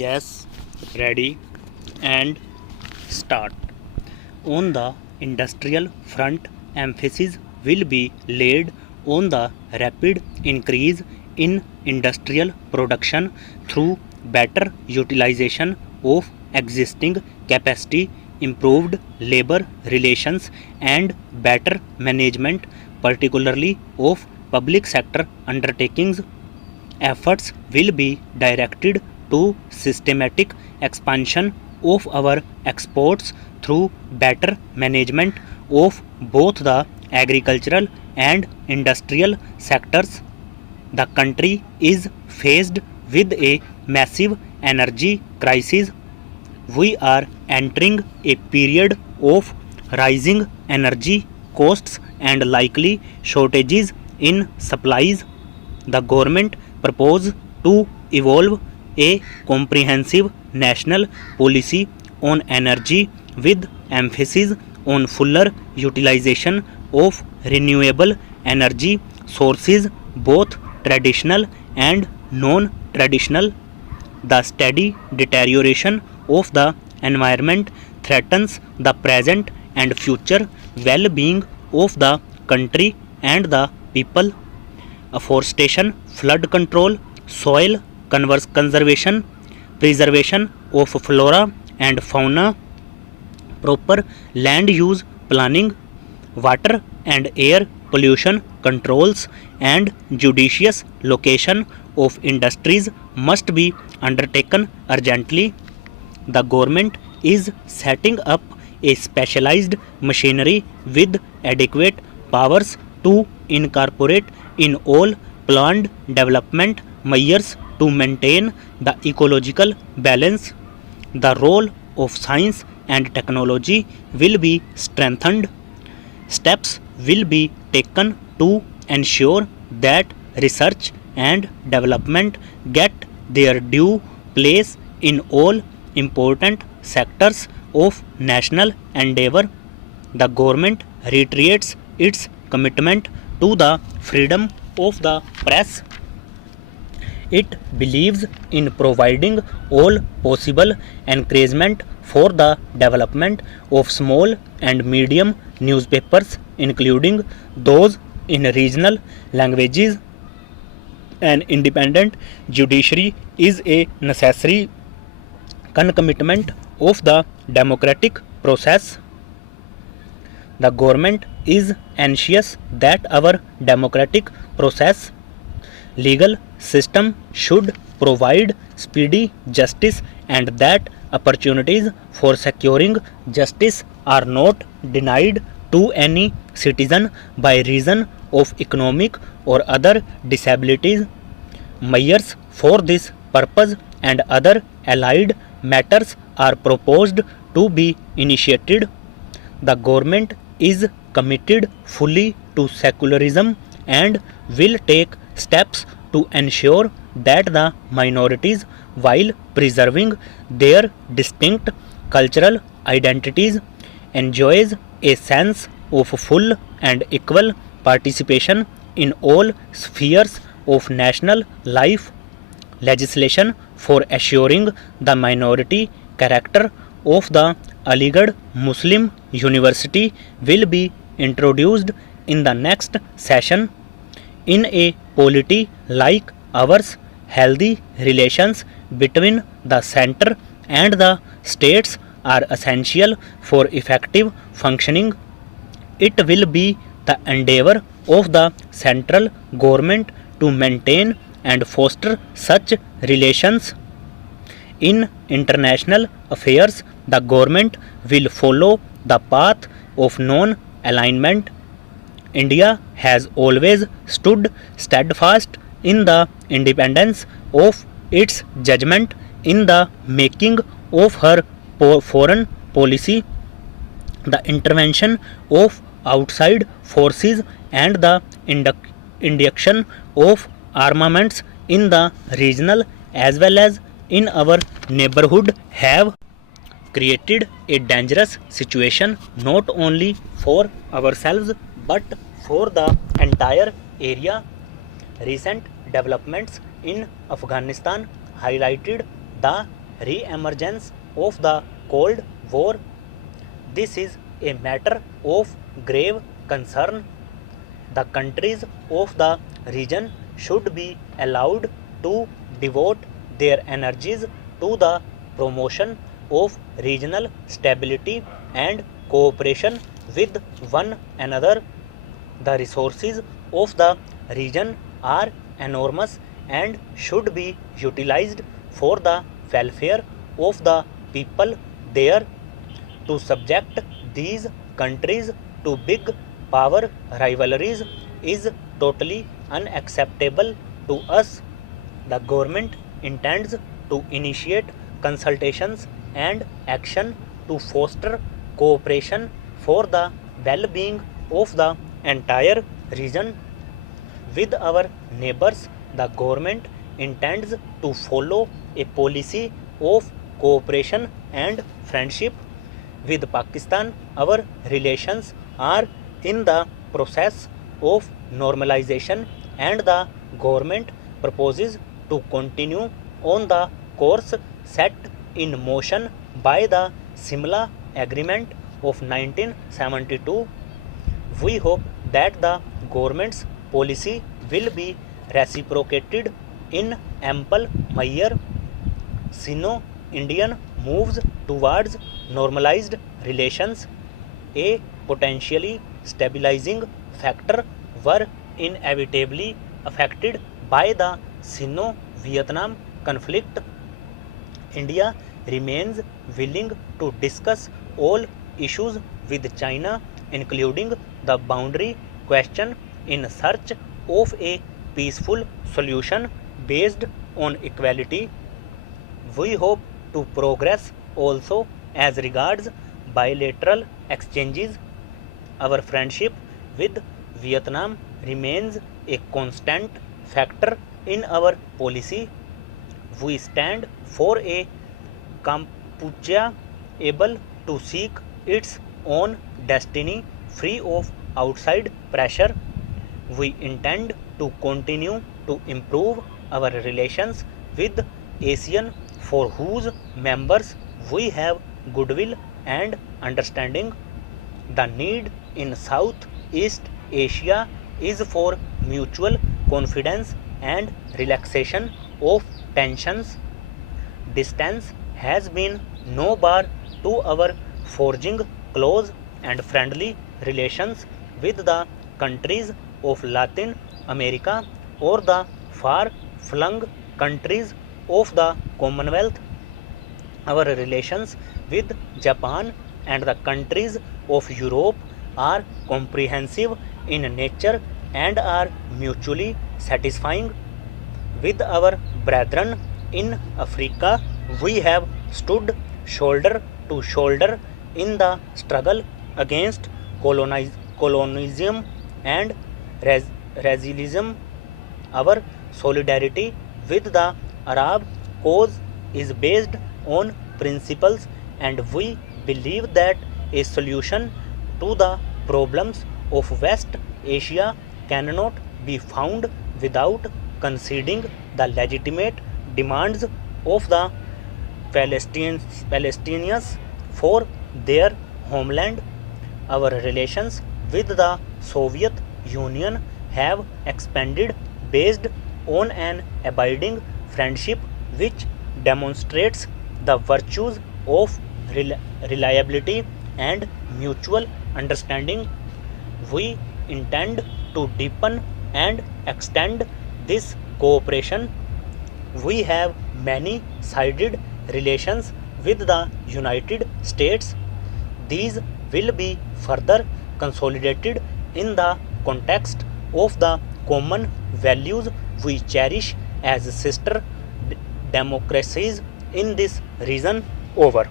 Yes, ready and start. On the industrial front, emphasis will be laid on the rapid increase in industrial production through better utilization of existing capacity, improved labor relations, and better management, particularly of public sector undertakings. Efforts will be directed to systematic expansion of our exports through better management of both the agricultural and industrial sectors. The country is faced with a massive energy crisis. We are entering a period of rising energy costs and likely shortages in supplies. The government proposes to evolve a comprehensive national policy on energy with emphasis on fuller utilization of renewable energy sources, both traditional and non traditional. The steady deterioration of the environment threatens the present and future well being of the country and the people. Afforestation, flood control, soil conservation, preservation of flora and fauna, proper land use planning, water and air pollution controls, and judicious location of industries must be undertaken urgently. The government is setting up a specialized machinery with adequate powers to incorporate in all planned development measures to maintain the ecological balance. The role of science and technology will be strengthened. Steps will be taken to ensure that research and development get their due place in all important sectors of national endeavor. The government reiterates its commitment to the freedom of the press. It believes in providing all possible encouragement for the development of small and medium newspapers, including those in regional languages. An independent judiciary is a necessary concomitant of the democratic process. The government is anxious that our democratic process legal system should provide speedy justice and that opportunities for securing justice are not denied to any citizen by reason of economic or other disabilities. Measures for this purpose and other allied matters are proposed to be initiated. The government is committed fully to secularism and will take steps to ensure that the minorities, while preserving their distinct cultural identities, enjoys a sense of full and equal participation in all spheres of national life. Legislation for assuring the minority character of the Aligarh Muslim University will be introduced in the next session. In a polity like ours, healthy relations between the center and the states are essential for effective functioning. It will be the endeavor of the central government to maintain and foster such relations. In international affairs, the government will follow the path of non alignment. India has always stood steadfast in the independence of its judgment in the making of her foreign policy. The intervention of outside forces and the induction of armaments in the regional as well as in our neighborhood have created a dangerous situation not only for ourselves but for the entire area. Recent developments in Afghanistan highlighted the re-emergence of the Cold War. This is a matter of grave concern. The countries of the region should be allowed to devote their energies to the promotion of regional stability and cooperation with one another. The resources of the region are enormous and should be utilized for the welfare of the people there. To subject these countries to big power rivalries is totally unacceptable to us. The government intends to initiate consultations and action to foster cooperation for the well-being of the entire region. With our neighbors, the government intends to follow a policy of cooperation and friendship. With Pakistan, our relations are in the process of normalization, and the government proposes to continue on the course set in motion by the Simla Agreement of 1972. We hope that the government's policy will be reciprocated in ample measure. Sino-Indian moves towards normalized relations, a potentially stabilizing factor, were inevitably affected by the Sino-Vietnam conflict. India remains willing to discuss all issues with China, including the boundary question, in search of a peaceful solution based on equality. We hope to progress also as regards bilateral exchanges. Our friendship with Vietnam remains a constant factor in our policy. We stand for a Kampuchea able to seek its own destiny free of outside pressure. We intend to continue to improve our relations with ASEAN, for whose members we have goodwill and understanding. The need in Southeast Asia is for mutual confidence and relaxation of tensions. Distance has been no bar to our forging close and friendly relations with the countries of Latin America or the far-flung countries of the Commonwealth. Our relations with Japan and the countries of Europe are comprehensive in nature and are mutually satisfying. With our brethren in Africa, we have stood shoulder to shoulder in the struggle against colonialism and racialism. Our solidarity with the Arab cause is based on principles, and we believe that a solution to the problems of West Asia cannot be found without conceding the legitimate demands of the Palestinians for their homeland. Our relations with the Soviet Union have expanded based on an abiding friendship which demonstrates the virtues of reliability and mutual understanding. We intend to deepen and extend this cooperation. We have many-sided relations with the United States. These will be further consolidated in the context of the common values we cherish as sister democracies in this region. Over.